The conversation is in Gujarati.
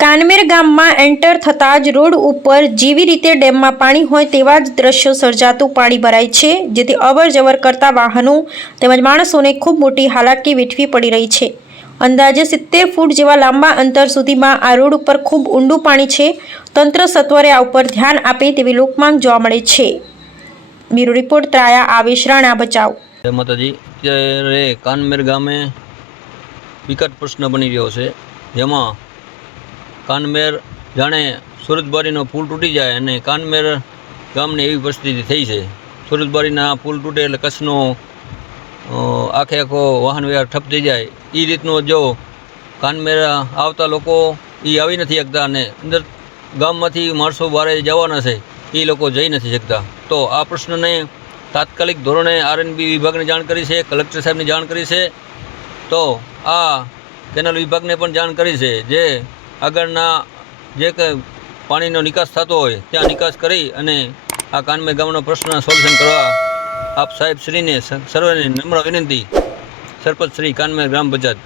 કાનમેર ગામમાં એન્ટર થતાં જ રોડ ઉપર જેવી રીતે ડેમમાં પાણી હોય તેવા જ દ્રશ્યો સર્જાતું પાણી ભરાય છે, જેથી અવર જવર કરતા વાહનો તેમજ માણસોને ખૂબ મોટી હાલાકી વેઠવી પડી રહી છે। અંદાજે 70 ફૂટ જેવા લાંબા અંતર સુધીમાં આ રોડ ઉપર ખૂબ ઊંડું પાણી છે। તંત્ર સત્વરે આ ઉપર ધ્યાન આપે તેવી લોકમાંગ જોવા મળે છે। બ્યુરો રિપોર્ટ ત્રાયા આવેશ રાણા ભચાઉ। જય માતાજી। અત્યારે કાનમેર ગામે વિકટ પ્રશ્ન બની રહ્યો છે, જેમાં કાનમેર જાણે સુરતબારીનો પુલ તૂટી જાય અને કાનમેર ગામની એવી પરિસ્થિતિ થઈ છે। સુરતબારીના પુલ તૂટે એટલે કચ્છનો આખો વાહન વ્યવહાર ઠપ થઈ જાય। એ રીતનું જો કાનમેર આવતા લોકો એ આવી નથી શકતા અને અંદર ગામમાંથી માણસો બહાર જવાના છે, એ લોકો જઈ નથી શકતા। તો આ પ્રશ્નને તાત્કાલિક ધોરણે આરએનબી વિભાગને જાણ કરી છે, કલેક્ટર સાહેબને જાણ કરી છે। તો આ કેનાલ વિભાગને પણ જાણ કરી છે, જે આગળના જે કંઈ પાણીનો નિકાસ થતો હોય ત્યાં નિકાસ કરી અને આ કાનમેર ગામનો પ્રશ્ન સોલ્યુશન કરવા આપ સાહેબ શ્રીને સર્વેને નમ્ર વિનંતી। સરપંચ શ્રી કાનમેર ગ્રામ પંચાયત।